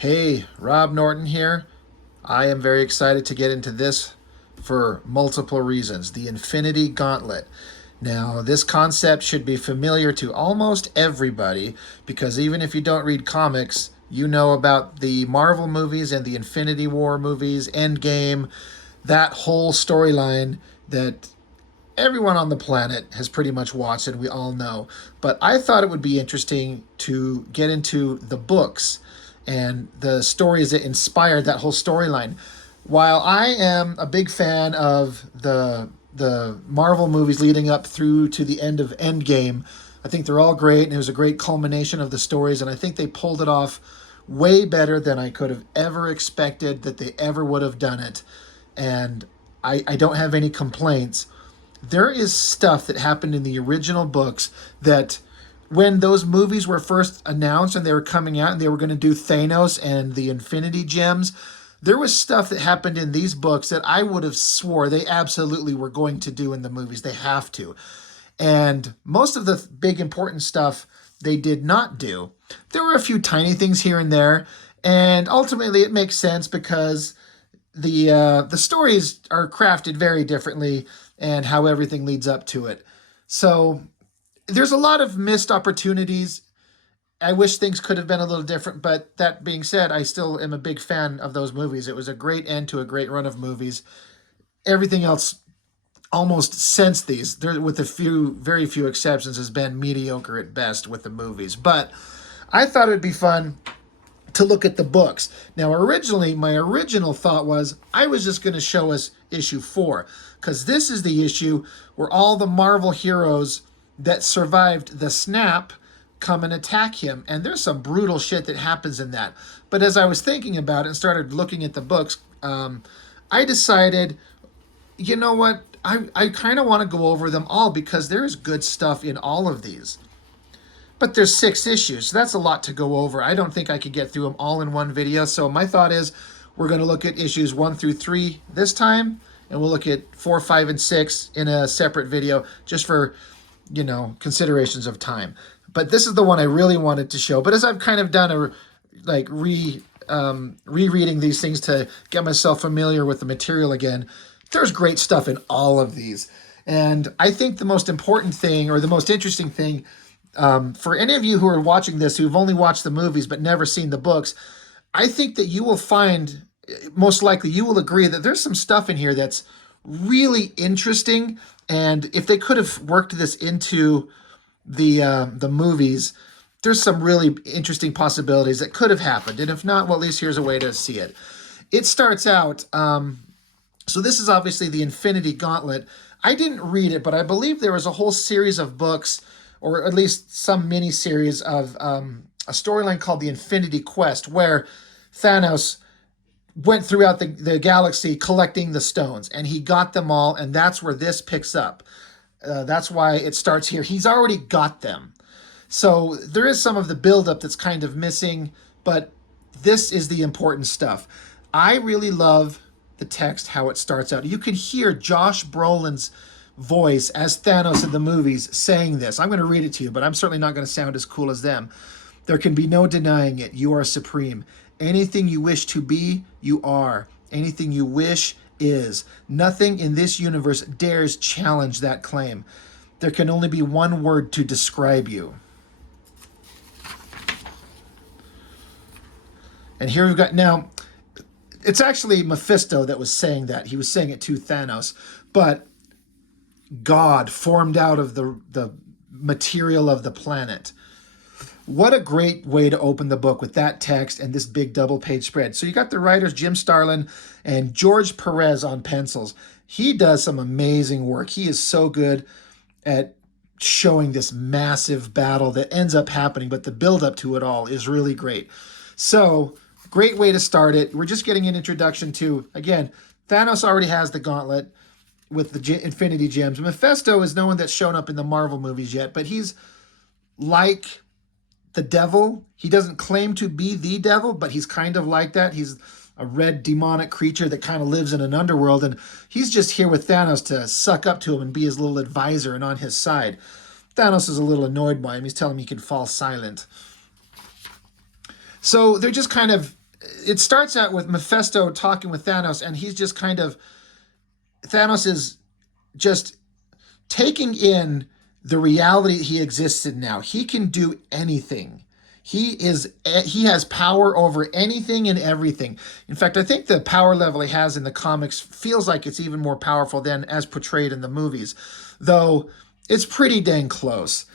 Hey, Rob Norton here. I am very excited to get into this for multiple reasons. The Infinity Gauntlet. Now, this concept should be familiar to almost everybody because even if you don't read comics, you know about the Marvel movies and the Infinity War movies, Endgame, that whole storyline that everyone on the planet has pretty much watched and we all know. But I thought it would be interesting to get into the books and the stories that inspired that whole storyline. While I am a big fan of the Marvel movies leading up through to the end of Endgame, I think they're all great and it was a great culmination of the stories, and I think they pulled it off way better than I could have ever expected that they ever would have done it. And I don't have any complaints. There is stuff that happened in the original books that when those movies were first announced and they were coming out and they were going to do Thanos and the Infinity Gems, there was stuff that happened in these books that I would have swore they absolutely were going to do in the movies. They have to. And most of the big important stuff they did not do. There were a few tiny things here and there, and ultimately it makes sense because the stories are crafted very differently and how everything leads up to it. So there's a lot of missed opportunities. I wish things could have been a little different, but that being said, I still am a big fan of those movies. It was a great end to a great run of movies. Everything else almost since these, there with a few very few exceptions, has been mediocre at best with the movies. But I thought it would be fun to look at the books. Now, originally, my original thought was I was just going to show us issue 4, because this is the issue where all the Marvel heroes that survived the snap come and attack him. And there's some brutal shit that happens in that. But as I was thinking about it and started looking at the books, I decided, you know what? I kind of want to go over them all because there is good stuff in all of these. But there's 6 issues, so that's a lot to go over. I don't think I could get through them all in one video. So my thought is we're going to look at issues 1 through 3 this time, and we'll look at 4, 5, and 6 in a separate video just for, considerations of time. But this is the one I really wanted to show. But as I've kind of done rereading these things to get myself familiar with the material again, there's great stuff in all of these. And I think the most important thing, or the most interesting thing, for any of you who are watching this, who've only watched the movies but never seen the books, I think that you will find, most likely you will agree, that there's some stuff in here that's really interesting. And if they could have worked this into the movies, there's some really interesting possibilities that could have happened. And if not, well, at least here's a way to see it. It starts out, so this is obviously the Infinity Gauntlet. I didn't read it, but I believe there was a whole series of books, or at least some mini-series of a storyline called the Infinity Quest, where Thanos went throughout the galaxy collecting the stones, and he got them all, and that's where this picks up. That's why it starts here. He's already got them. So there is some of the buildup that's kind of missing, but this is the important stuff. I really love the text, how it starts out. You can hear Josh Brolin's voice as Thanos in the movies saying this. I'm going to read it to you, but I'm certainly not going to sound as cool as them. There can be no denying it. You are supreme. Anything you wish to be, you are. Anything you wish is. Nothing in this universe dares challenge that claim. There can only be one word to describe you. And here we've got, now, it's actually Mephisto that was saying that. He was saying it to Thanos. But God formed out of the material of the planet. What a great way to open the book with that text and this big double-page spread. So you got the writers Jim Starlin and George Perez on pencils. He does some amazing work. He is so good at showing this massive battle that ends up happening, but the build-up to it all is really great. So, great way to start it. We're just getting an introduction to, again, Thanos already has the gauntlet with the Infinity Gems. Mephisto is no one that's shown up in the Marvel movies yet, but he's like the devil. He doesn't claim to be the devil, but he's kind of like that. He's a red demonic creature that kind of lives in an underworld, and he's just here with Thanos to suck up to him and be his little advisor and on his side. Thanos is a little annoyed by him. He's telling him he can fall silent. So they're just kind of it starts out with Mephisto talking with Thanos, and he's just kind of, Thanos is just taking in the reality he exists in now. He can do anything. He has power over anything and everything. In fact, I think the power level he has in the comics feels like it's even more powerful than as portrayed in the movies, though it's pretty dang close.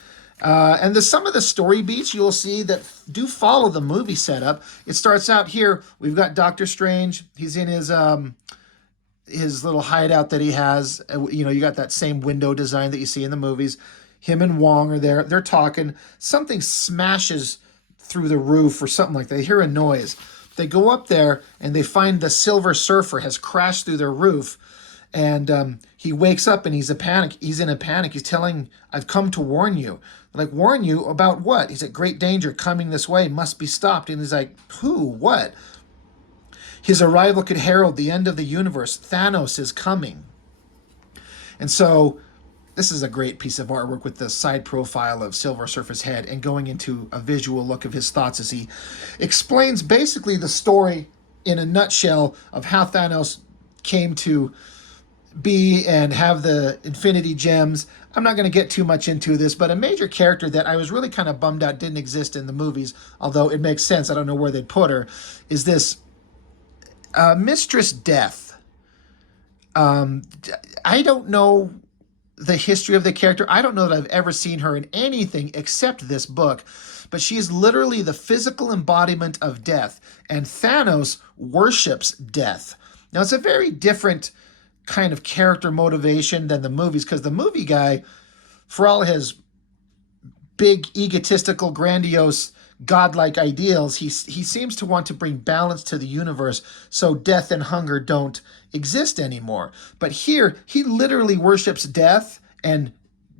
And some of the story beats you'll see that do follow the movie setup. It starts out here. We've got Doctor Strange. He's in his little hideout that he has. You got that same window design that you see in the movies. Him and Wong are there. They're talking. Something smashes through the roof or something like that. They hear a noise. They go up there and they find the Silver Surfer has crashed through their roof. And he wakes up and he's in a panic. He's telling, I've come to warn you. They're like, warn you about what? He's at great danger coming this way, must be stopped. And he's like, who? What? His arrival could herald the end of the universe. Thanos is coming. And so this is a great piece of artwork with the side profile of Silver Surfer's head and going into a visual look of his thoughts as he explains basically the story in a nutshell of how Thanos came to be and have the Infinity Gems. I'm not going to get too much into this, but a major character that I was really kind of bummed out didn't exist in the movies, although it makes sense, I don't know where they'd put her, is this Mistress Death. I don't know the history of the character. I don't know that I've ever seen her in anything except this book, but she is literally the physical embodiment of death, and Thanos worships death. Now, it's a very different kind of character motivation than the movies, because the movie guy, for all his big, egotistical, grandiose, godlike ideals, he seems to want to bring balance to the universe so death and hunger don't exist anymore. But here, he literally worships death, and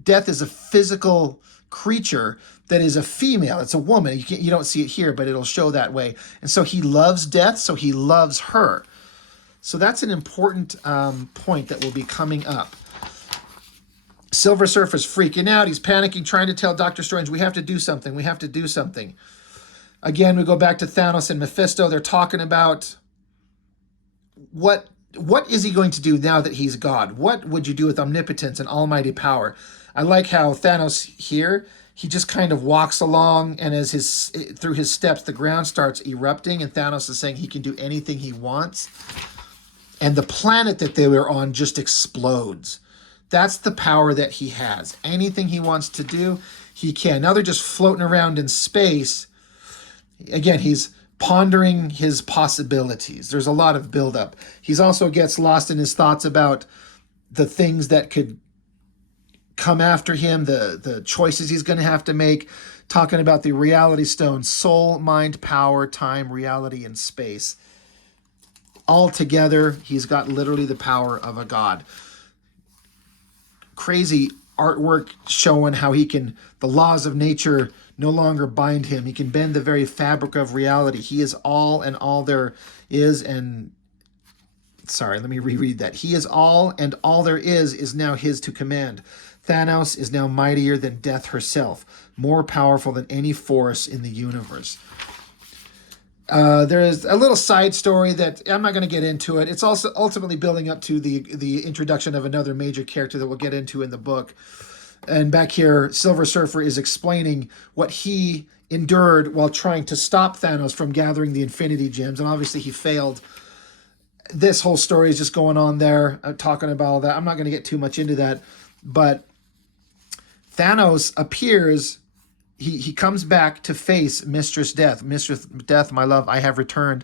death is a physical creature that is a female. It's a woman. You don't see it here, but it'll show that way. And so he loves death, so he loves her. So that's an important point that will be coming up. Silver Surfer's freaking out. He's panicking, trying to tell Doctor Strange, we have to do something. We have to do something. Again, we go back to Thanos and Mephisto. They're talking about what is he going to do now that he's God? What would you do with omnipotence and almighty power? I like how Thanos here, he just kind of walks along, and as through his steps, the ground starts erupting, and Thanos is saying he can do anything he wants. And the planet that they were on just explodes. That's the power that he has. Anything he wants to do, he can. Now they're just floating around in space. Again, he's pondering his possibilities. There's a lot of buildup. He also gets lost in his thoughts about the things that could come after him, the choices he's going to have to make, talking about the reality stone, soul, mind, power, time, reality, and space. All together, he's got literally the power of a god. Crazy artwork showing how the laws of nature no longer bind him. He can bend the very fabric of reality. He is all and all there is, and sorry, let me reread that. He is all, and all there is now his to command. Thanos is now mightier than death herself, more powerful than any force in the universe. There is a little side story that I'm not going to get into it. It's also ultimately building up to the introduction of another major character that we'll get into in the book. And back here, Silver Surfer is explaining what he endured while trying to stop Thanos from gathering the Infinity Gems. And obviously he failed. This whole story is just going on there, talking about all that. I'm not going to get too much into that. But Thanos appears... He comes back to face Mistress Death. Mistress Death, my love, I have returned.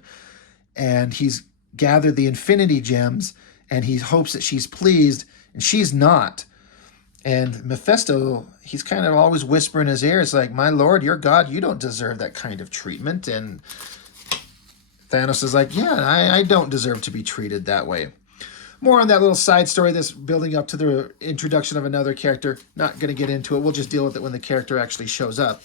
And he's gathered the Infinity Gems, and he hopes that she's pleased, and she's not. And Mephisto, he's kind of always whispering in his ear, it's like, my lord, you're God, you don't deserve that kind of treatment. And Thanos is like, yeah, I don't deserve to be treated that way. More on that little side story that's building up to the introduction of another character. Not going to get into it. We'll just deal with it when the character actually shows up.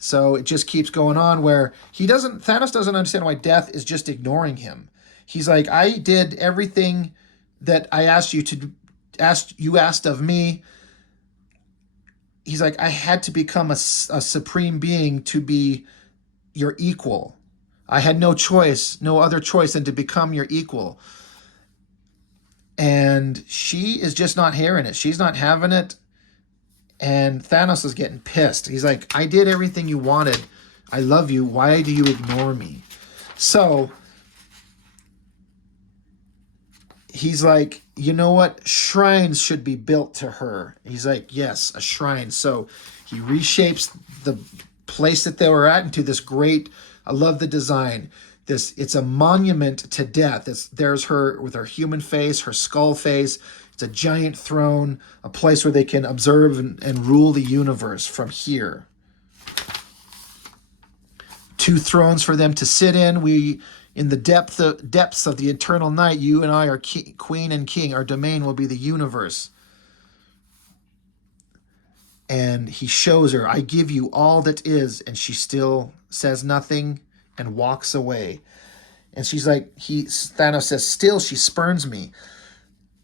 So it just keeps going on where Thanos doesn't understand why Death is just ignoring him. He's like, I did everything that I asked you asked of me. He's like, I had to become a supreme being to be your equal. I had no choice, no other choice than to become your equal. And she is just not hearing it. She's not having it. And Thanos is getting pissed. He's like, I did everything you wanted. I love you. Why do you ignore me? So he's like, you know what? Shrines should be built to her. He's like, yes, a shrine. So he reshapes the place that they were at into this great, I love the design. It's a monument to death. There's her with her human face, her skull face. It's a giant throne, a place where they can observe and rule the universe from here. 2 thrones for them to sit in. In the depths of the eternal night, you and I are queen and king. Our domain will be the universe. And he shows her, I give you all that is. And she still says nothing and walks away. And she's like, Thanos says, still she spurns me.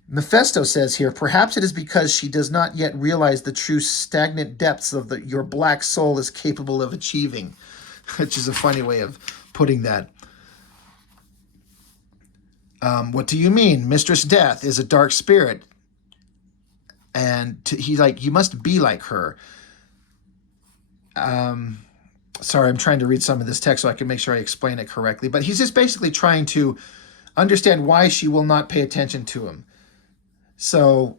Mephisto says here, perhaps it is because she does not yet realize the true stagnant depths of your black soul is capable of achieving, which is a funny way of putting that. What do you mean? Mistress Death is a dark spirit. And he's like, you must be like her. Sorry, I'm trying to read some of this text so I can make sure I explain it correctly. But he's just basically trying to understand why she will not pay attention to him. So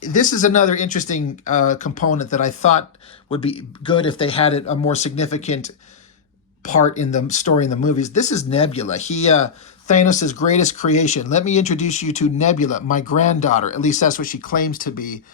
this is another interesting component that I thought would be good if they had it a more significant part in the story in the movies. This is Nebula. Thanos' greatest creation. Let me introduce you to Nebula, my granddaughter. At least that's what she claims to be.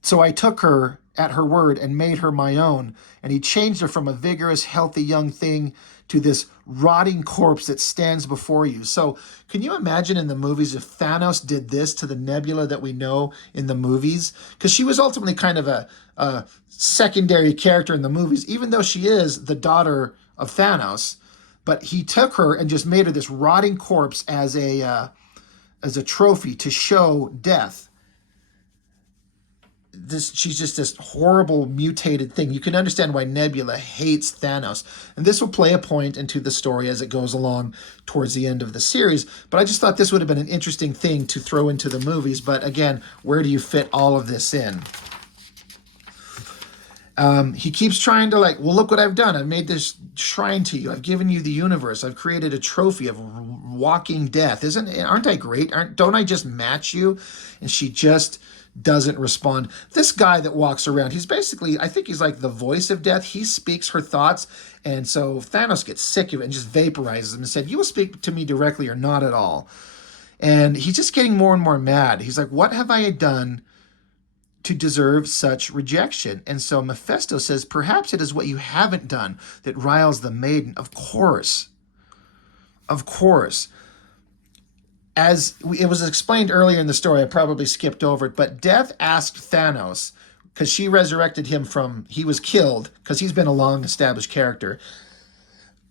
So I took her at her word and made her my own. And he changed her from a vigorous, healthy young thing to this rotting corpse that stands before you. So can you imagine in the movies if Thanos did this to the Nebula that we know in the movies? Because she was ultimately kind of a secondary character in the movies, even though she is the daughter of Thanos. But he took her and just made her this rotting corpse as a trophy to show death. She's just this horrible mutated thing. You can understand why Nebula hates Thanos. And this will play a point into the story as it goes along towards the end of the series. But I just thought this would have been an interesting thing to throw into the movies. But again, where do you fit all of this in? He keeps trying to well, look what I've done. I've made this shrine to you. I've given you the universe. I've created a trophy of walking death. Aren't I great? Don't I just match you? And she just doesn't respond. This guy that walks around, he's basically, I think he's like the voice of death. He speaks her thoughts. And so Thanos gets sick of it and just vaporizes him and said, you will speak to me directly or not at all. And he's just getting more and more mad. He's like, what have I done to deserve such rejection? And so Mephisto says, perhaps it is what you haven't done that riles the maiden. Of course. As it was explained earlier in the story, I probably skipped over it, but Death asked Thanos, because she resurrected him he was killed, because he's been a long established character.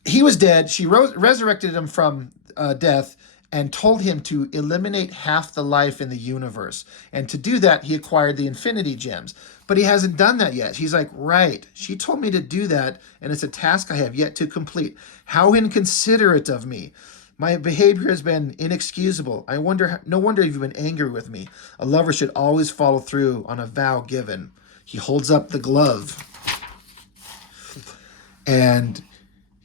He was dead. She resurrected him from death and told him to eliminate half the life in the universe. And to do that, he acquired the Infinity Gems. But he hasn't done that yet. He's like, right, she told me to do that, and it's a task I have yet to complete. How inconsiderate of me. My behavior has been inexcusable. No wonder you've been angry with me. A lover should always follow through on a vow given. He holds up the glove. And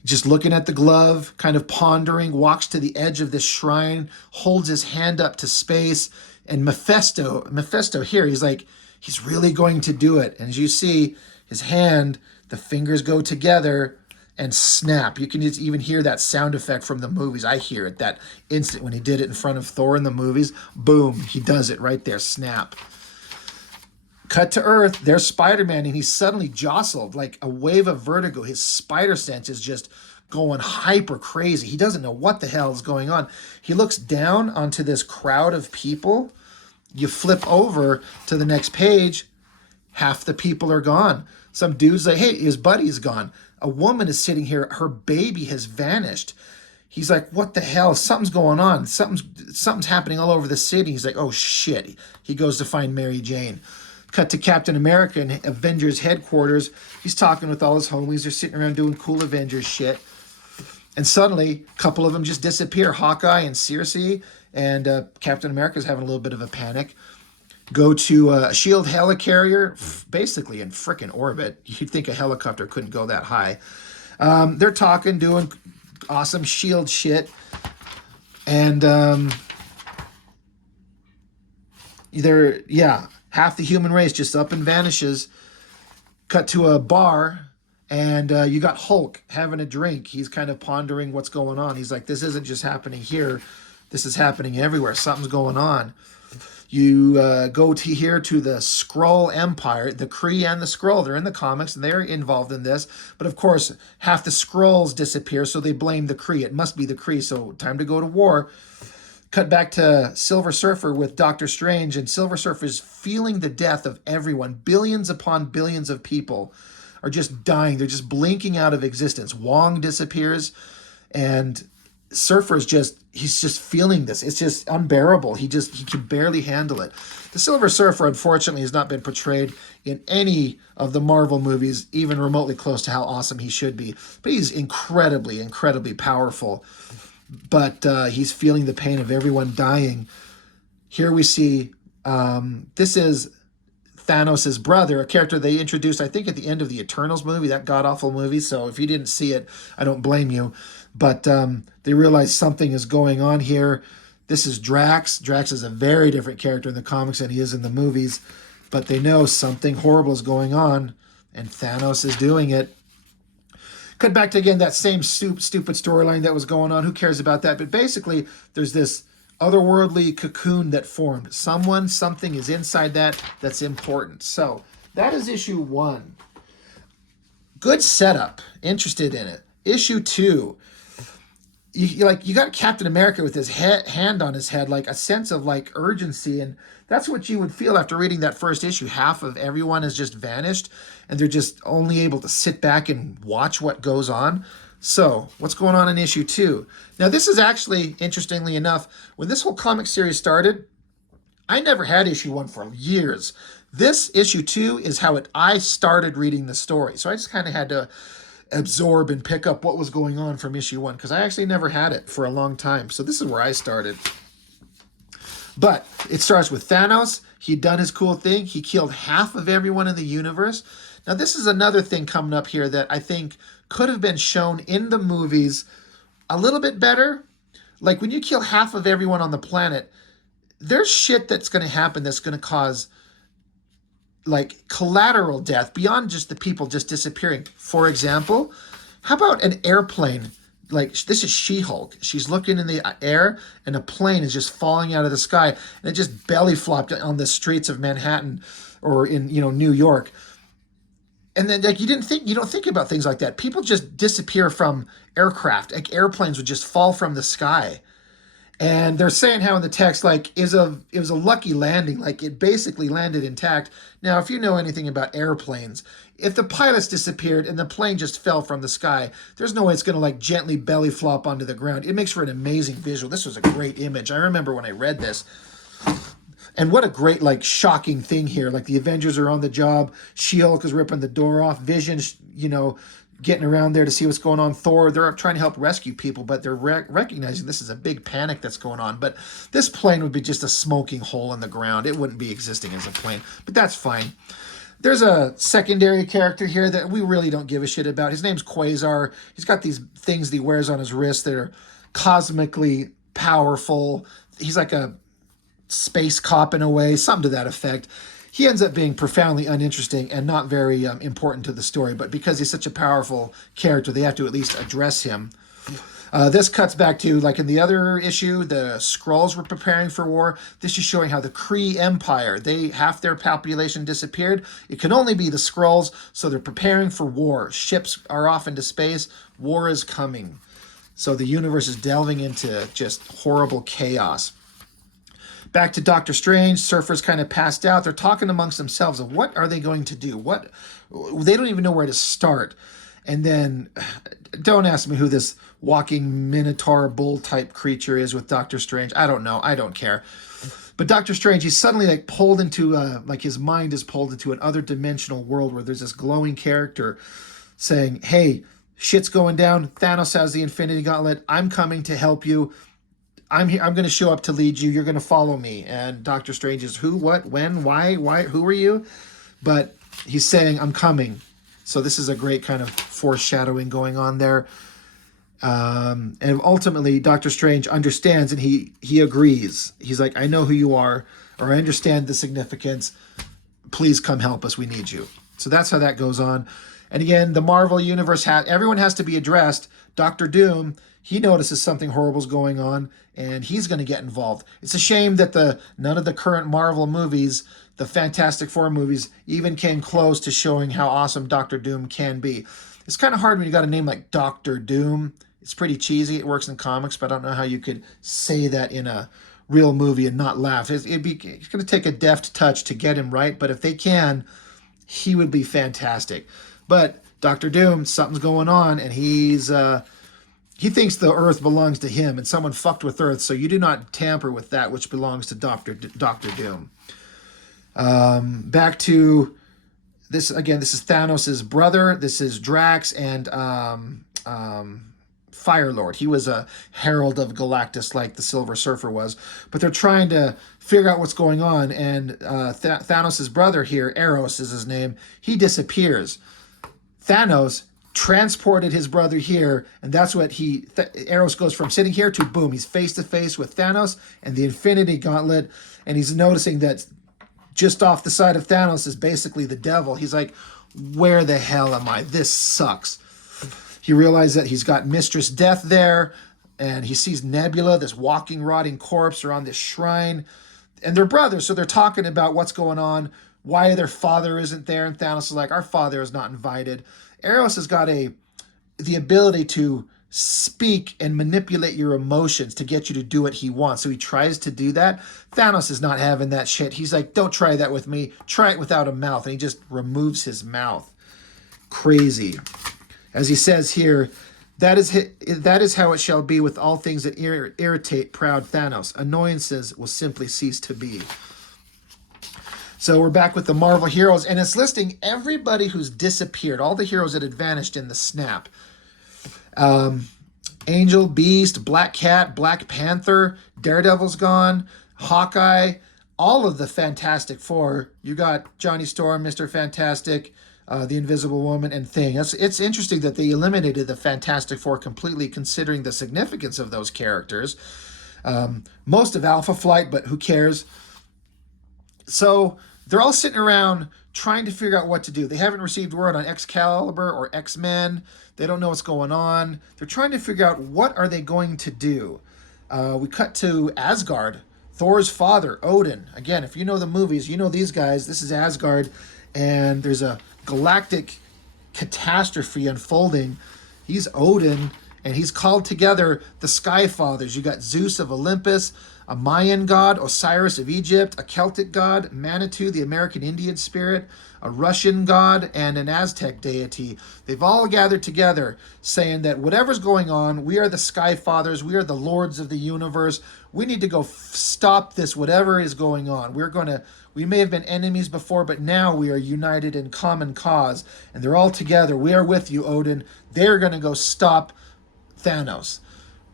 just looking at the glove, kind of pondering, walks to the edge of this shrine, holds his hand up to space. And Mephisto here, he's really going to do it. And as you see, his hand, the fingers go together and snap. You can just even hear that sound effect from the movies. I hear it that instant when he did it in front of Thor in the movies. Boom, he does it right there, snap. Cut to Earth, there's Spider-Man, and he's suddenly jostled like a wave of vertigo. His spider sense is just going hyper crazy. He doesn't know what the hell is going on. He looks down onto this crowd of people. You flip over to the next page, half the people are gone. Some dude's like, hey, his buddy's gone. A woman is sitting here. Her baby has vanished. He's like, what the hell? Something's going on. Something's happening all over the city. He's like, oh, shit. He goes to find Mary Jane. Cut to Captain America in Avengers headquarters. He's talking with all his homies. They're sitting around doing cool Avengers shit. And suddenly, a couple of them just disappear. Hawkeye and Circe, and Captain America's having a little bit of a panic. Go to a SHIELD helicarrier, basically in frickin' orbit. You'd think a helicopter couldn't go that high. They're talking, doing awesome SHIELD shit. And half the human race just up and vanishes. Cut to a bar, and you got Hulk having a drink. He's kind of pondering what's going on. He's like, this isn't just happening here. This is happening everywhere. Something's going on. You go to here to the Skrull Empire, the Kree and the Skrull. They're in the comics, and they're involved in this. But of course, half the Skrulls disappear, so they blame the Kree. It must be the Kree, so time to go to war. Cut back to Silver Surfer with Doctor Strange, and Silver Surfer is feeling the death of everyone. Billions upon billions of people are just dying. They're just blinking out of existence. Wong disappears, and Surfer's he's just feeling this. It's just unbearable. He can barely handle it. The Silver Surfer, unfortunately, has not been portrayed in any of the Marvel movies, even remotely close to how awesome he should be. But he's incredibly, incredibly powerful. But he's feeling the pain of everyone dying. Here we see, this is Thanos' brother, a character they introduced, I think, at the end of the Eternals movie, that god-awful movie. So if you didn't see it, I don't blame you. But they realize something is going on here. This is Drax. Drax is a very different character in the comics than he is in the movies. But they know something horrible is going on, and Thanos is doing it. Cut back to, again, that same stupid storyline that was going on. Who cares about that? But basically, there's this otherworldly cocoon that formed. Something is inside that's important. So that is issue 1. Good setup. Interested in it. Issue 2. You got Captain America with his hand on his head, like a sense of like urgency, and that's what you would feel after reading that first issue. Half of everyone has just vanished, and they're just only able to sit back and watch what goes on. So, what's going on in issue 2? Now, this is actually, interestingly enough, when this whole comic series started, I never had issue 1 for years. This issue 2 is how I started reading the story. So I just kind of had to absorb and pick up what was going on from issue 1, because I actually never had it for a long time. So this is where I started. But it starts with Thanos. He'd done his cool thing. He killed half of everyone in the universe. Now, this is another thing coming up here that I think could have been shown in the movies a little bit better. Like, when you kill half of everyone on the planet, there's shit that's going to happen that's going to cause like collateral death beyond just the people just disappearing. For example, how about an airplane? Like, this is She-Hulk. She's looking in the air, and a plane is just falling out of the sky, and it just belly flopped on the streets of Manhattan or in New York. And then, like, you don't think about things like that. People just disappear from aircraft. Like, airplanes would just fall from the sky. And they're saying how in the text, like, it was a lucky landing. Like, it basically landed intact. Now, if you know anything about airplanes, if the pilots disappeared and the plane just fell from the sky, there's no way it's going to, like, gently belly flop onto the ground. It makes for an amazing visual. This was a great image. I remember when I read this. And what a great, like, shocking thing here. Like, the Avengers are on the job. She-Hulk is ripping the door off. Vision's, getting around there to see what's going on. Thor, they're trying to help rescue people, but they're recognizing this is a big panic that's going on. But this plane would be just a smoking hole in the ground. It wouldn't be existing as a plane, but that's fine. There's a secondary character here that we really don't give a shit about. His name's Quasar. He's got these things that he wears on his wrist that are cosmically powerful. He's like a space cop in a way, something to that effect. He ends up being profoundly uninteresting and not very important to the story, but because he's such a powerful character, they have to at least address him. This cuts back to, like in the other issue, the Skrulls were preparing for war. This is showing how the Kree Empire, half their population disappeared. It can only be the Skrulls, so they're preparing for war. Ships are off into space. War is coming. So the universe is delving into just horrible chaos. Back to Doctor Strange. Surfer's kind of passed out. They're talking amongst themselves of what are they going to do? They don't even know where to start. And then, don't ask me who this walking minotaur bull type creature is with Doctor Strange. I don't know. I don't care. But Doctor Strange, he's suddenly like pulled into like his mind is pulled into an other dimensional world where there's this glowing character saying, "Hey, shit's going down. Thanos has the Infinity Gauntlet. I'm coming to help you. I'm here. I'm going to show up to lead you. You're going to follow me." And Doctor Strange is who, what, when, why, who are you? But he's saying, "I'm coming." So this is a great kind of foreshadowing going on there. And ultimately, Doctor Strange understands and he agrees. He's like, "I know who you are, or I understand the significance. Please come help us. We need you." So that's how that goes on. And again, the Marvel Universe, everyone has to be addressed. Doctor Doom, he notices something horrible's going on, and he's going to get involved. It's a shame that none of the current Marvel movies, the Fantastic Four movies, even came close to showing how awesome Doctor Doom can be. It's kind of hard when you got a name like Doctor Doom. It's pretty cheesy. It works in comics, but I don't know how you could say that in a real movie and not laugh. It's going to take a deft touch to get him right, but if they can, he would be fantastic. But Doctor Doom, something's going on, and he thinks the Earth belongs to him, and someone fucked with Earth, so you do not tamper with that which belongs to Doctor Doom. Back to this again. This is Thanos' brother. This is Drax and Firelord. He was a herald of Galactus like the Silver Surfer was, but they're trying to figure out what's going on, and Thanos' brother here, Eros is his name, he disappears. Thanos transported his brother here, and that's what Eros goes from sitting here to boom, he's face to face with Thanos and the Infinity Gauntlet, and he's noticing that just off the side of Thanos is basically the devil. He's like, where the hell am I? This sucks. He realized that he's got Mistress Death there, and he sees Nebula, this walking, rotting corpse, around this shrine, and they're brothers, so they're talking about what's going on, why their father isn't there, and Thanos is like, our father is not invited. Eros has got the ability to speak and manipulate your emotions to get you to do what he wants, so he tries to do that. Thanos is not having that shit. He's like, don't try that with me. Try it without a mouth, and he just removes his mouth. Crazy. As he says here, that is how it shall be with all things that irritate proud Thanos. Annoyances will simply cease to be. So we're back with the Marvel heroes, and it's listing everybody who's disappeared, all the heroes that had vanished in the snap. Angel, Beast, Black Cat, Black Panther, Daredevil's gone, Hawkeye, all of the Fantastic Four. You got Johnny Storm, Mr. Fantastic, the Invisible Woman, and Thing. It's interesting that they eliminated the Fantastic Four completely, considering the significance of those characters. Most of Alpha Flight, but who cares? So they're all sitting around trying to figure out what to do. They haven't received word on Excalibur or X-Men. They don't know what's going on. They're trying to figure out what are they going to do. We cut to Asgard, Thor's father, Odin. Again, if you know the movies, you know these guys. This is Asgard, and there's a galactic catastrophe unfolding. He's Odin, and he's called together the Sky Fathers. You got Zeus of Olympus, a Mayan god, Osiris of Egypt, a Celtic god, Manitou, the American Indian spirit, a Russian god, and an Aztec deity. They've all gathered together saying that whatever's going on, we are the Sky Fathers, we are the lords of the universe. We need to go stop this, whatever is going on. We may have been enemies before, but now we are united in common cause. And they're all together. We are with you, Odin. They're going to go stop Thanos.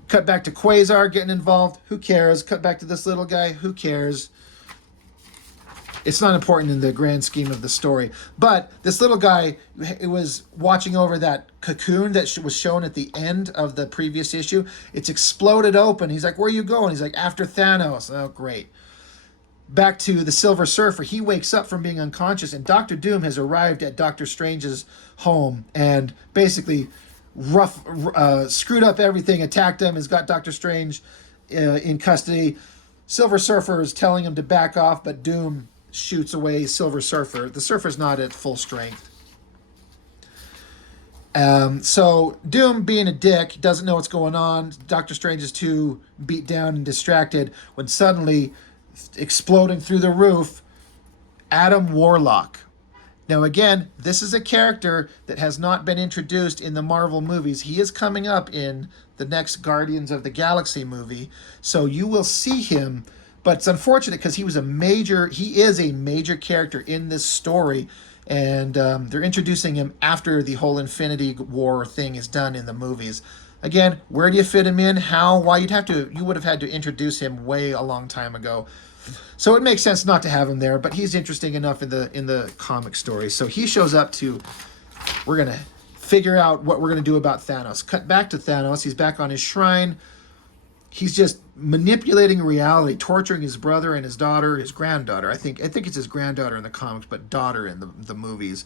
Cut back to Quasar getting involved. Who cares? Cut back to this little guy. Who cares? It's not important in the grand scheme of the story. But this little guy, it was watching over that cocoon that was shown at the end of the previous issue. It's exploded open. He's like, where are you going? He's like, after Thanos. Oh, great. Back to the Silver Surfer. He wakes up from being unconscious, and Doctor Doom has arrived at Doctor Strange's home and basically screwed up everything, attacked him, has got Doctor Strange in custody. Silver Surfer is telling him to back off, but Doom shoots away Silver Surfer. The Surfer's not at full strength. So Doom, being a dick, doesn't know what's going on. Doctor Strange is too beat down and distracted when suddenly, exploding through the roof, Adam Warlock. Now again, this is a character that has not been introduced in the Marvel movies. He is coming up in the next Guardians of the Galaxy movie, so you will see him But it's unfortunate because he is a major character in this story, and they're introducing him after the whole Infinity War thing is done in the movies. Again, where do you fit him in? How? Why? You would have had to introduce him way a long time ago. So it makes sense not to have him there, but he's interesting enough in the comic story. So he shows up to. We're gonna figure out what we're gonna do about Thanos. Cut back to Thanos. He's back on his shrine. He's just manipulating reality, torturing his brother and his daughter, his granddaughter. I think it's his granddaughter in the comics, but daughter in the movies.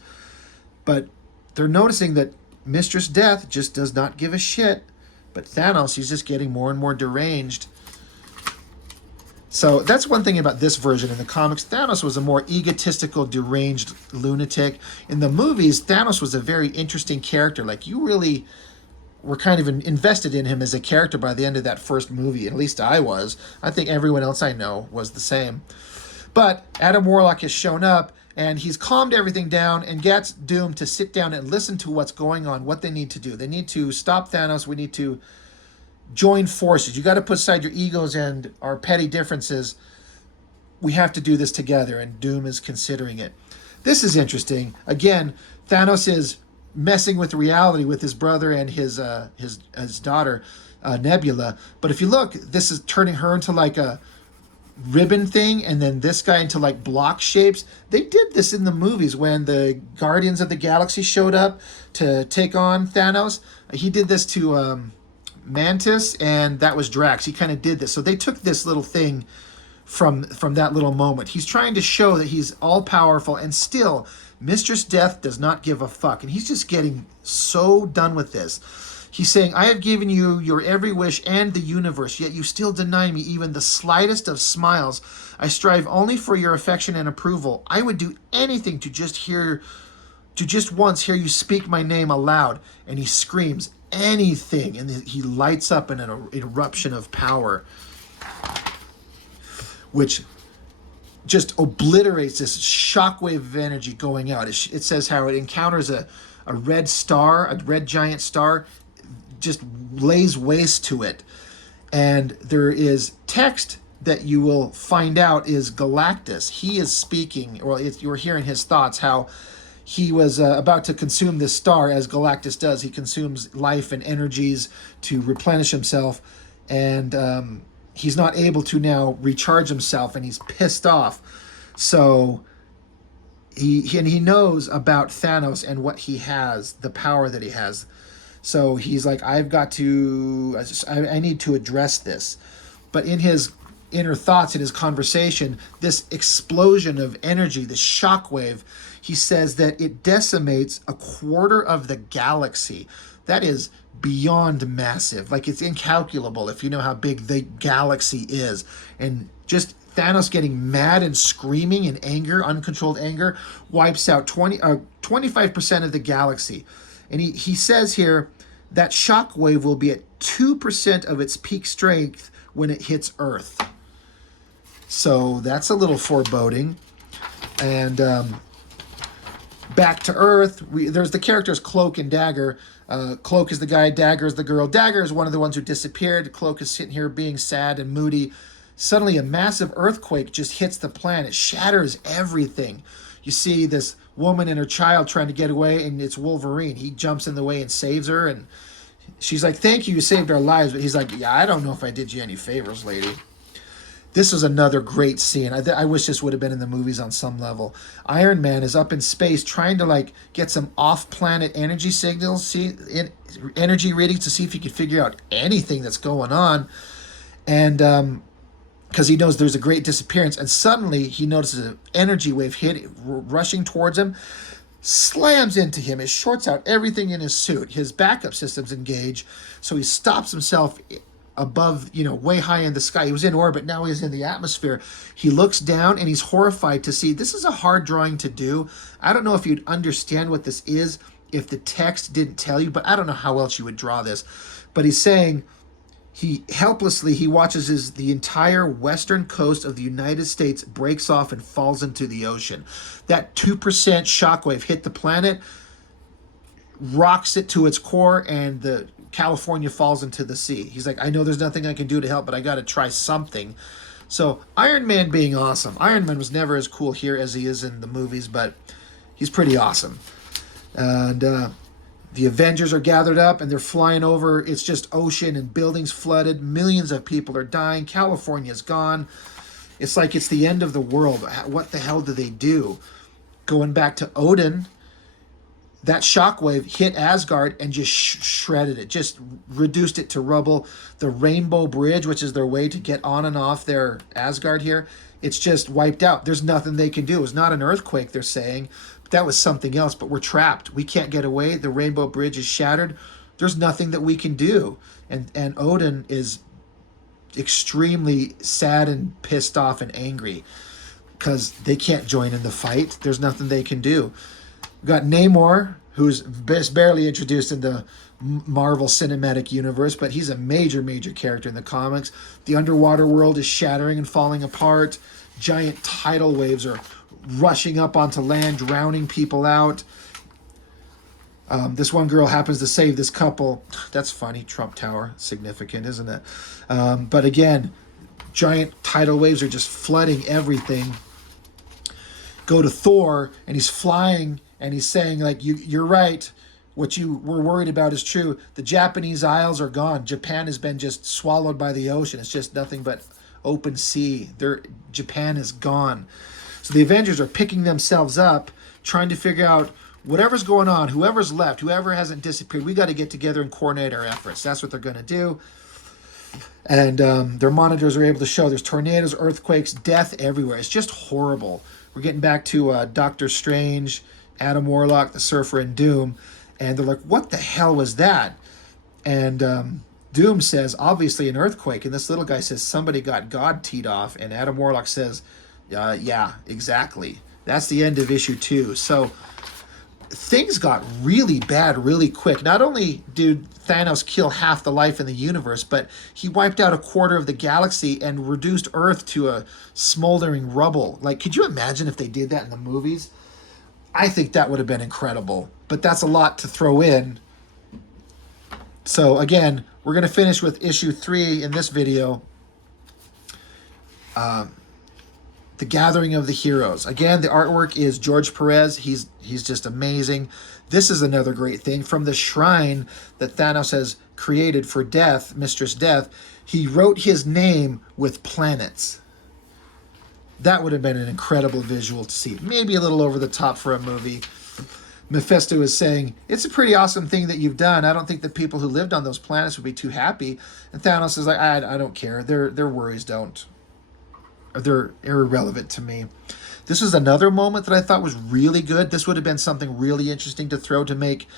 But they're noticing that Mistress Death just does not give a shit. But Thanos, he's just getting more and more deranged. So that's one thing about this version in the comics. Thanos was a more egotistical, deranged lunatic. In the movies, Thanos was a very interesting character. Like, you really were kind of invested in him as a character by the end of that first movie. At least I was. I think everyone else I know was the same. But Adam Warlock has shown up, and he's calmed everything down and gets Doom to sit down and listen to what's going on, what they need to do. They need to stop Thanos. We need to join forces. You got to put aside your egos and our petty differences. We have to do this together, and Doom is considering it. This is interesting. Again, Thanos is messing with reality with his brother and his daughter, Nebula. But if you look, this is turning her into like a ribbon thing, and then this guy into like block shapes. They did this in the movies when the Guardians of the Galaxy showed up to take on Thanos. He did this to Mantis, and that was Drax. He kind of did this. So they took this little thing from that little moment. He's trying to show that he's all powerful, and still Mistress Death does not give a fuck, and he's just getting so done with this. He's saying, I have given you your every wish and the universe, yet you still deny me even the slightest of smiles. I strive only for your affection and approval. I would do anything to just once hear you speak my name aloud. And he screams, anything, and he lights up in an eruption of power, which just obliterates this shockwave of energy going out. It says how it encounters a red star, a red giant star, just lays waste to it. And there is text that you will find out is Galactus. He is speaking, or you're hearing his thoughts, how he was about to consume this star, as Galactus does. He consumes life and energies to replenish himself, and he's not able to now recharge himself, and he's pissed off. So he knows about Thanos and what he has, the power that he has. So he's like, I need to address this. But in his inner thoughts, in his conversation, this explosion of energy, this shockwave, he says that it decimates a quarter of the galaxy. That is beyond massive. Like, it's incalculable if you know how big the galaxy is. And just Thanos getting mad and screaming in anger, uncontrolled anger, wipes out 25% of the galaxy. And he says here that shockwave will be at 2% of its peak strength when it hits Earth. So that's a little foreboding. And back to Earth, there's the characters Cloak and Dagger. Cloak is the guy, Dagger is the girl. Dagger is one of the ones who disappeared. Cloak is sitting here being sad and moody. Suddenly a massive earthquake just hits the planet, shatters everything. You see this woman and her child trying to get away, and it's Wolverine. He jumps in the way and saves her, and she's like, thank you saved our lives. But he's like, yeah, I don't know if I did you any favors, lady. This was another great scene. I wish this would have been in the movies on some level. Iron Man is up in space trying to get some off-planet energy signals, energy readings to see if he could figure out anything that's going on. And because he knows there's a great disappearance. And suddenly he notices an energy wave rushing towards him, slams into him. It shorts out everything in his suit. His backup systems engage, so he stops himself above, way high in the sky. He was in orbit, now he's in the atmosphere. He looks down and he's horrified to see, this is a hard drawing to do. I don't know if you'd understand what this is if the text didn't tell you, but I don't know how else you would draw this. But he's saying, he watches the entire western coast of the United States breaks off and falls into the ocean. That 2% shockwave hit the planet, rocks it to its core, and California falls into the sea. He's like, I know there's nothing I can do to help, but I got to try something. So Iron Man being awesome. Iron Man was never as cool here as he is in the movies, but he's pretty awesome. And the Avengers are gathered up and they're flying over. It's just ocean and buildings flooded. Millions of people are dying. California's gone. It's like it's the end of the world. What the hell do they do? Going back to Odin, that shockwave hit Asgard and just shredded it, just reduced it to rubble. The Rainbow Bridge, which is their way to get on and off their Asgard here, it's just wiped out. There's nothing they can do. It's not an earthquake, they're saying. But that was something else, but we're trapped. We can't get away. The Rainbow Bridge is shattered. There's nothing that we can do. And Odin is extremely sad and pissed off and angry because they can't join in the fight. There's nothing they can do. We've got Namor, who's barely introduced in the Marvel Cinematic Universe, but he's a major, major character in the comics. The underwater world is shattering and falling apart. Giant tidal waves are rushing up onto land, drowning people out. This one girl happens to save this couple. That's funny. Trump Tower. Significant, isn't it? But again, giant tidal waves are just flooding everything. Go to Thor, and he's flying, and he's saying, like, you're right. What you were worried about is true. The Japanese Isles are gone. Japan has been just swallowed by the ocean. It's just nothing but open sea. Japan is gone. So the Avengers are picking themselves up, trying to figure out whatever's going on, whoever's left, whoever hasn't disappeared, we got to get together and coordinate our efforts. That's what they're going to do. And their monitors are able to show there's tornadoes, earthquakes, death everywhere. It's just horrible. We're getting back to Doctor Strange, Adam Warlock, the Surfer, and Doom. And they're like, what the hell was that? And Doom says, obviously an earthquake. And this little guy says, somebody got God teed off. And Adam Warlock says, yeah, exactly. That's the end of issue 2. So things got really bad really quick. Not only did Thanos kill half the life in the universe, but he wiped out a quarter of the galaxy and reduced Earth to a smoldering rubble. Like, could you imagine if they did that in the movies? I think that would have been incredible. But that's a lot to throw in. So again, we're going to finish with issue 3 in this video. The Gathering of the Heroes. Again, the artwork is George Perez. He's just amazing. This is another great thing. From the shrine that Thanos has created for Death, Mistress Death, he wrote his name with planets. That would have been an incredible visual to see. Maybe a little over the top for a movie. Mephisto is saying, it's a pretty awesome thing that you've done. I don't think the people who lived on those planets would be too happy. And Thanos is like, I don't care. Their worries don't. They're irrelevant to me. This was another moment that I thought was really good. This would have been something really interesting to throw to make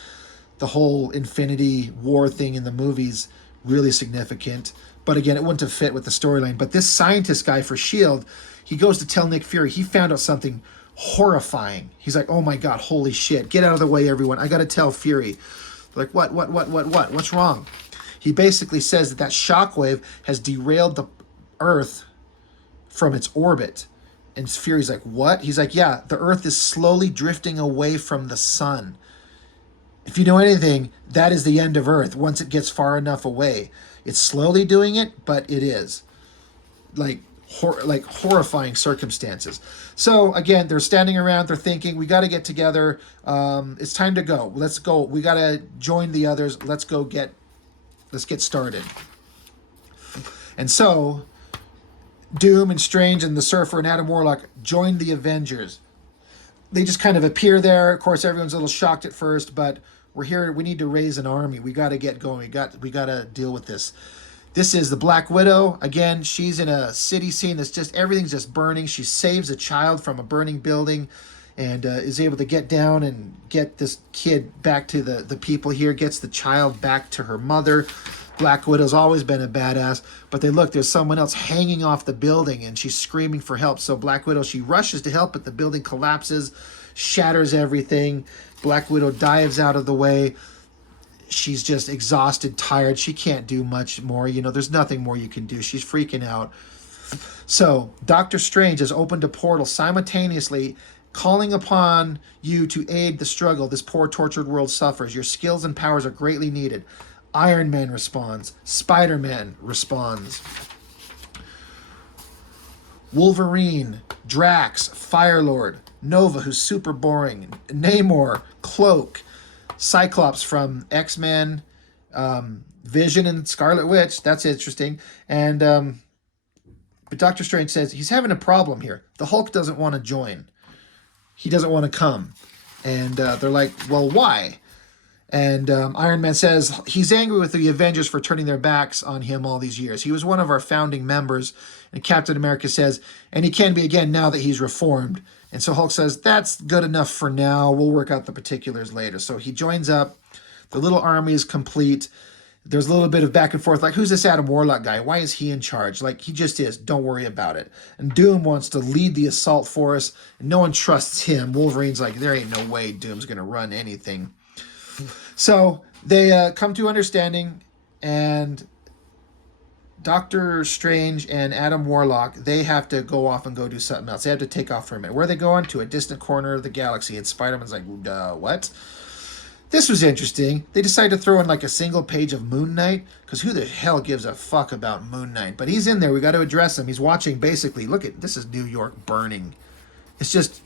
the whole Infinity War thing in the movies really significant. But again, it wouldn't have fit with the storyline. But this scientist guy for S.H.I.E.L.D., he goes to tell Nick Fury he found out something horrifying. He's like, oh my God, holy shit. Get out of the way, everyone. I got to tell Fury. They're like, what? What's wrong? He basically says that shockwave has derailed the Earth from its orbit. And Fury's like, what? He's like, yeah, the Earth is slowly drifting away from the sun. If you know anything, that is the end of Earth once it gets far enough away. It's slowly doing it, but it is. Like horrifying circumstances. So again, they're standing around, they're thinking, we got to get together. It's time to go. Let's go. We got to join the others. Let's get started. And so Doom and Strange and the Surfer and Adam Warlock join the Avengers. They just kind of appear there. Of course, everyone's a little shocked at first, but we're here. We need to raise an army. We got to get going. We got to deal with this. This is the Black Widow. Again, she's in a city scene that's just, everything's just burning. She saves a child from a burning building and is able to get down and get this kid back to the people here, gets the child back to her mother. Black Widow's always been a badass, but there's someone else hanging off the building and she's screaming for help. So Black Widow, she rushes to help, but the building collapses, shatters everything. Black Widow dives out of the way. She's just exhausted, tired. She can't do much more. There's nothing more you can do. She's freaking out. So Doctor Strange has opened a portal simultaneously, calling upon you to aid the struggle this poor tortured world suffers. Your skills and powers are greatly needed. Iron Man responds. Spider-Man responds. Wolverine, Drax, Firelord, Nova, who's super boring, Namor, Cloak, Cyclops from X-Men, Vision and Scarlet Witch. That's interesting. And but Doctor Strange says he's having a problem here. The Hulk doesn't want to join. He doesn't want to come. And they're like, well, why? And Iron Man says he's angry with the Avengers for turning their backs on him all these years. He was one of our founding members. And Captain America says, and he can be again now that he's reformed. And so Hulk says, that's good enough for now. We'll work out the particulars later. So he joins up. The little army is complete. There's a little bit of back and forth, like, who's this Adam Warlock guy? Why is he in charge? Like, he just is. Don't worry about it. And Doom wants to lead the assault force, and no one trusts him. Wolverine's like, there ain't no way Doom's going to run anything. So they come to understanding, and Doctor Strange and Adam Warlock, they have to go off and go do something else. They have to take off for a minute. Where are they going? To a distant corner of the galaxy. And Spider-Man's like, what? This was interesting. They decided to throw in like a single page of Moon Knight, because who the hell gives a fuck about Moon Knight? But he's in there. We got to address him. He's watching basically, look at, this is New York burning. It's just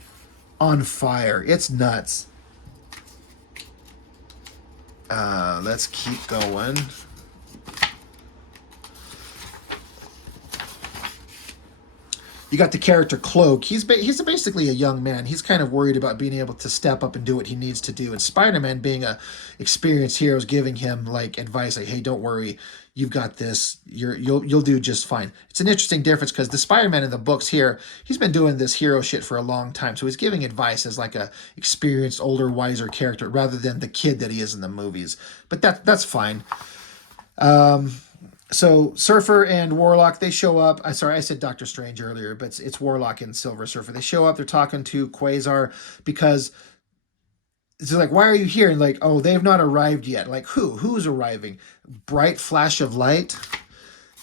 on fire. It's nuts. Let's keep going. You got the character Cloak. He's basically a young man. He's kind of worried about being able to step up and do what he needs to do. And Spider-Man, being a experienced hero, is giving him like advice, like, "Hey, don't worry, you've got this. You'll do just fine." It's an interesting difference because the Spider-Man in the books here, he's been doing this hero shit for a long time, so he's giving advice as like a experienced, older, wiser character rather than the kid that he is in the movies. But that's fine. So Surfer and Warlock, they show up. I said Doctor Strange earlier, but it's Warlock and Silver Surfer. They show up. They're talking to Quasar because it's like, why are you here? And like, oh, they've not arrived yet. Like, who's arriving? Bright flash of light.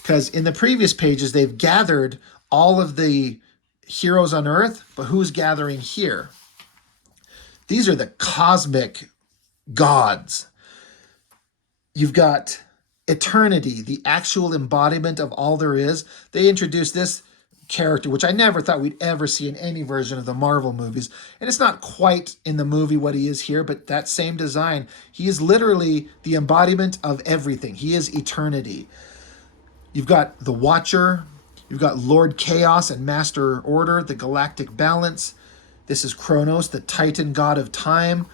Because in the previous pages, they've gathered all of the heroes on Earth, but who's gathering here? These are the cosmic gods. You've got Eternity, the actual embodiment of all there is. They introduced this character, which I never thought we'd ever see in any version of the Marvel movies. And it's not quite in the movie what he is here, but that same design. He is literally the embodiment of everything. He is Eternity. You've got the Watcher. You've got Lord Chaos and Master Order, the galactic balance. This is Kronos, the Titan god of time.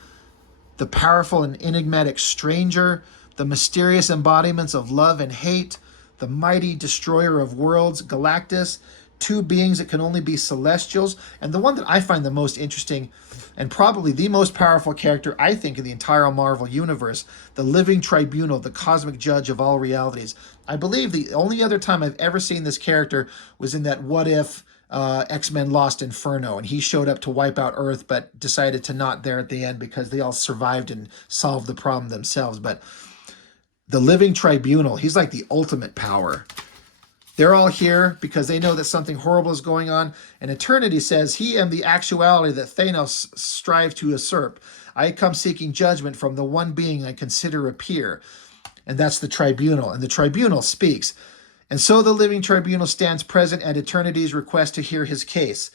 The powerful and enigmatic Stranger. The mysterious embodiments of love and hate, the mighty destroyer of worlds, Galactus, two beings that can only be celestials, and the one that I find the most interesting and probably the most powerful character, I think, in the entire Marvel universe, the living tribunal, the cosmic judge of all realities. I believe the only other time I've ever seen this character was in that What If X-Men Lost Inferno, and he showed up to wipe out Earth, but decided to not there at the end because they all survived and solved the problem themselves. But the living tribunal, he's like the ultimate power. They're all here because they know that something horrible is going on. And Eternity says, he am the actuality that Thanos strives to usurp. I come seeking judgment from the one being I consider a peer. And that's the tribunal. And the tribunal speaks. And so the living tribunal stands present at Eternity's request to hear his case.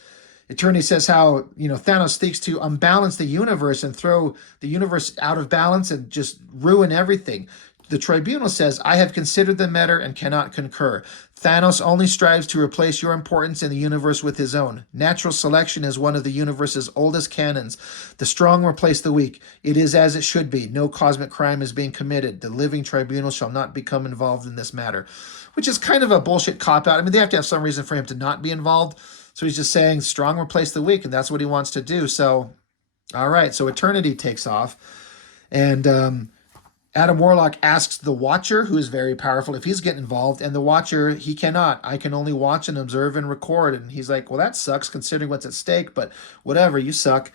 Eternity says how, Thanos seeks to unbalance the universe and throw the universe out of balance and just ruin everything. The tribunal says, I have considered the matter and cannot concur. Thanos only strives to replace your importance in the universe with his own. Natural selection is one of the universe's oldest canons. The strong replace the weak. It is as it should be. No cosmic crime is being committed. The living tribunal shall not become involved in this matter. Which is kind of a bullshit cop-out. I mean, they have to have some reason for him to not be involved. So he's just saying strong replace the weak, and that's what he wants to do. So, all right. So Eternity takes off. And Adam Warlock asks the Watcher, who is very powerful, if he's getting involved. And the Watcher, he cannot. I can only watch and observe and record. And he's like, well, that sucks considering what's at stake, but whatever, you suck.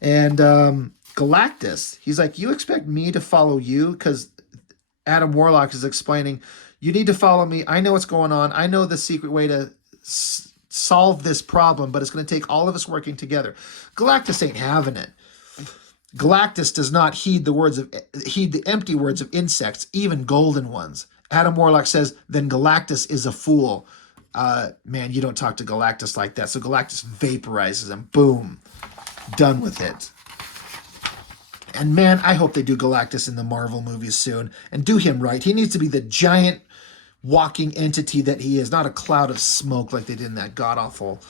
And Galactus, he's like, you expect me to follow you? Because Adam Warlock is explaining, you need to follow me. I know what's going on. I know the secret way to solve this problem, but it's going to take all of us working together. Galactus ain't having it. Galactus does not heed the empty words of insects, even golden ones. Adam Warlock says, then Galactus is a fool. man, you don't talk to Galactus like that. So Galactus vaporizes him. Boom. Done with it. And man, I hope they do Galactus in the Marvel movies soon. And do him right. He needs to be the giant walking entity that he is, not a cloud of smoke like they did in that god-awful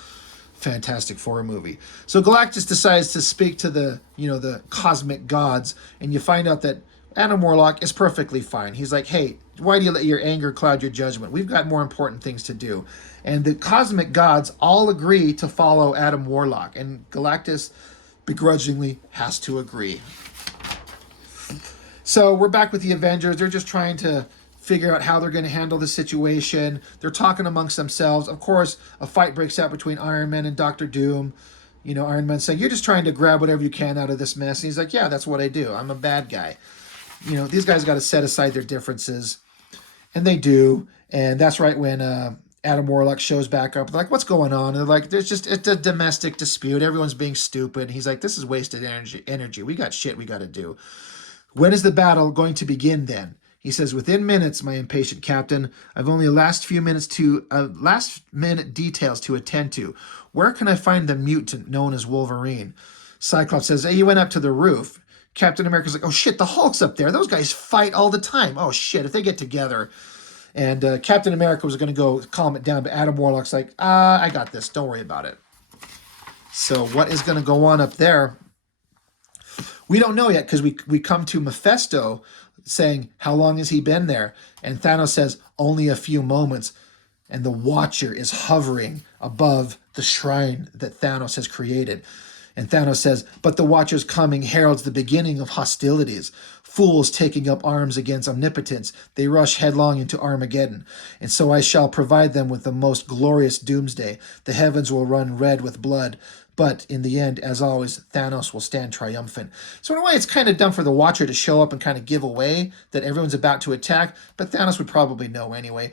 Fantastic Four movie. So Galactus decides to speak to the, the cosmic gods, and you find out that Adam Warlock is perfectly fine. He's like, hey, why do you let your anger cloud your judgment? We've got more important things to do. And the cosmic gods all agree to follow Adam Warlock, and Galactus begrudgingly has to agree. So we're back with the Avengers. They're just trying to figure out how they're going to handle the situation. They're talking amongst themselves. Of course, a fight breaks out between Iron Man and Dr. Doom. Iron Man's saying, you're just trying to grab whatever you can out of this mess. And he's like, yeah, that's what I do. I'm a bad guy. These guys got to set aside their differences. And they do. And that's right when Adam Warlock shows back up. They're like, what's going on? And they're like, it's a domestic dispute. Everyone's being stupid. And he's like, this is wasted energy. We got shit we got to do. When is the battle going to begin then? He says, within minutes, my impatient captain. I've only last minute details to attend to. Where can I find the mutant known as Wolverine? Cyclops says, hey, he went up to the roof. Captain America's like, oh shit, the Hulk's up there. Those guys fight all the time. Oh shit, if they get together. And Captain America was going to go calm it down, but Adam Warlock's like, I got this. Don't worry about it. So what is going to go on up there? We don't know yet, because we come to Mephisto saying, how long has he been there? And Thanos says, only a few moments. And the Watcher is hovering above the shrine that Thanos has created. And Thanos says, but the Watcher's coming heralds the beginning of hostilities. Fools taking up arms against omnipotence, they rush headlong into Armageddon. And so I shall provide them with the most glorious doomsday. The heavens will run red with blood. But in the end, as always, Thanos will stand triumphant. So in a way, it's kind of dumb for the Watcher to show up and kind of give away that everyone's about to attack, but Thanos would probably know anyway.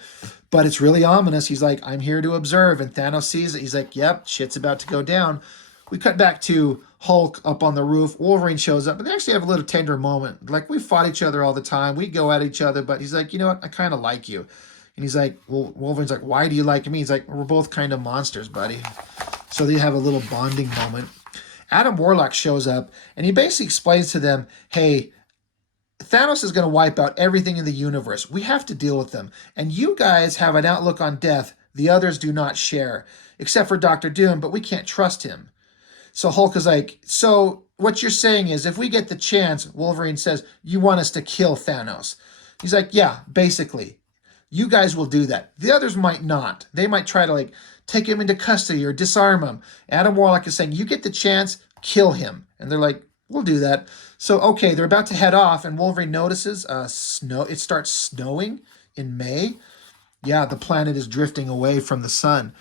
But it's really ominous. He's like, I'm here to observe, and Thanos sees it. He's like, yep, shit's about to go down. We cut back to Hulk up on the roof. Wolverine shows up, but they actually have a little tender moment. Like, we fought each other all the time. We go at each other, but he's like, you know what? I kind of like you. And he's like, well, Wolverine's like, why do you like me? He's like, we're both kind of monsters, buddy. So they have a little bonding moment. Adam Warlock shows up, and he basically explains to them, hey, Thanos is going to wipe out everything in the universe. We have to deal with them. And you guys have an outlook on death the others do not share, except for Dr. Doom, but we can't trust him. So Hulk is like, so what you're saying is if we get the chance, Wolverine says, you want us to kill Thanos. He's like, yeah, basically. You guys will do that. The others might not. They might try to take him into custody or disarm him. Adam Warlock is saying, you get the chance, kill him. And they're like, we'll do that. So, okay, they're about to head off, and Wolverine notices it starts snowing in May. Yeah, the planet is drifting away from the sun.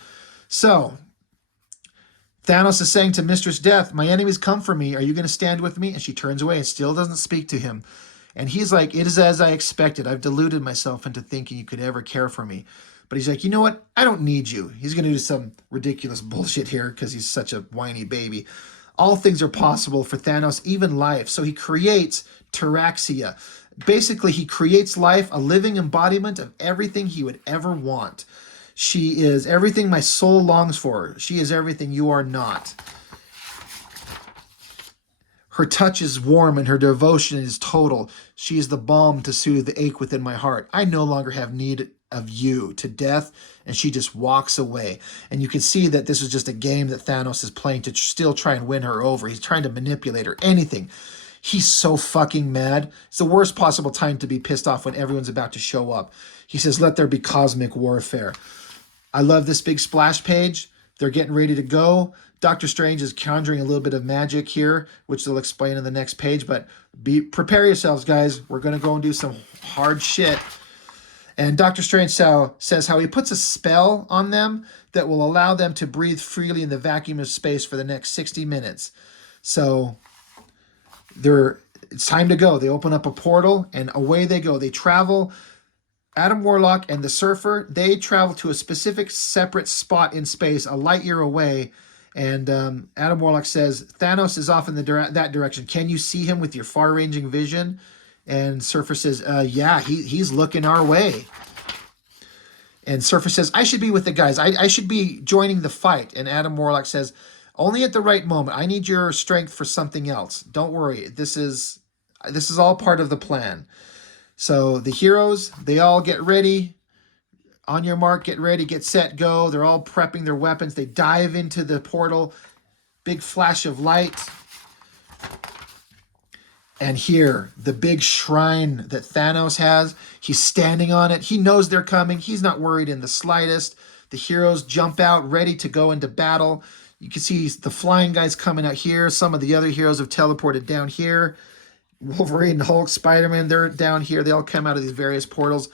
So Thanos is saying to Mistress Death, my enemies come for me. Are you going to stand with me? And she turns away and still doesn't speak to him. And he's like, it is as I expected. I've deluded myself into thinking you could ever care for me. But he's like, you know what? I don't need you. He's going to do some ridiculous bullshit here because he's such a whiny baby. All things are possible for Thanos, even life. So he creates Taraxia. Basically, he creates life, a living embodiment of everything he would ever want. She is everything my soul longs for. She is everything you are not. Her touch is warm and her devotion is total. She is the balm to soothe the ache within my heart. I no longer have need of you to death, and she just walks away. And you can see that this is just a game that Thanos is playing to still try and win her over. He's trying to manipulate her, anything. He's so fucking mad. It's the worst possible time to be pissed off when everyone's about to show up. He says, let there be cosmic warfare. I love this big splash page. They're getting ready to go. Doctor Strange is conjuring a little bit of magic here, which they'll explain in the next page. But prepare yourselves, guys. We're going to go and do some hard shit. And Doctor Strange says how he puts a spell on them that will allow them to breathe freely in the vacuum of space for the next 60 minutes. So it's time to go. They open up a portal, and away they go. They travel. Adam Warlock and the Surfer, they travel to a specific separate spot in space, a light year away. And Adam Warlock says, Thanos is off in that direction. Can you see him with your far-ranging vision? And Surfer says, yeah, he's looking our way. And Surfer says, I should be with the guys. I should be joining the fight. And Adam Warlock says, only at the right moment. I need your strength for something else. Don't worry. This is all part of the plan. So the heroes, they all get ready. On your mark, get ready, get set, go. They're all prepping their weapons. They dive into the portal. Big flash of light. And here, the big shrine that Thanos has, he's standing on it. He knows they're coming. He's not worried in the slightest. The heroes jump out, ready to go into battle. You can see the flying guys coming out here. Some of the other heroes have teleported down here. Wolverine, Hulk, Spider-Man, they're down here. They all come out of these various portals.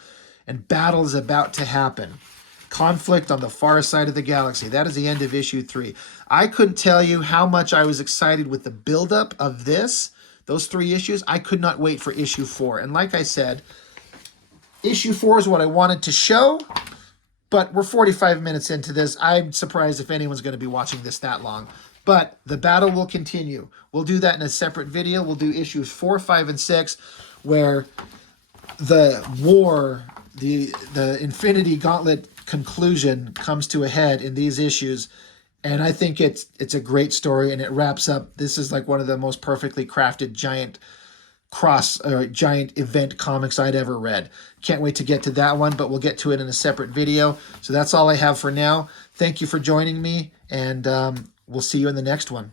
And battle is about to happen. Conflict on the far side of the galaxy. That is the end of issue 3. I couldn't tell you how much I was excited with the buildup of this. Those 3 issues, I could not wait for issue 4. And like I said, issue 4 is what I wanted to show, but we're 45 minutes into this. I'm surprised if anyone's going to be watching this that long. But the battle will continue. We'll do that in a separate video. We'll do issues 4, 5, and 6, where the war, the Infinity Gauntlet conclusion comes to a head in these issues. And I think it's a great story, and it wraps up. This is like one of the most perfectly crafted giant event comics I'd ever read. Can't wait to get to that one, but we'll get to it in a separate video. So that's all I have for now. Thank you for joining me, and we'll see you in the next one.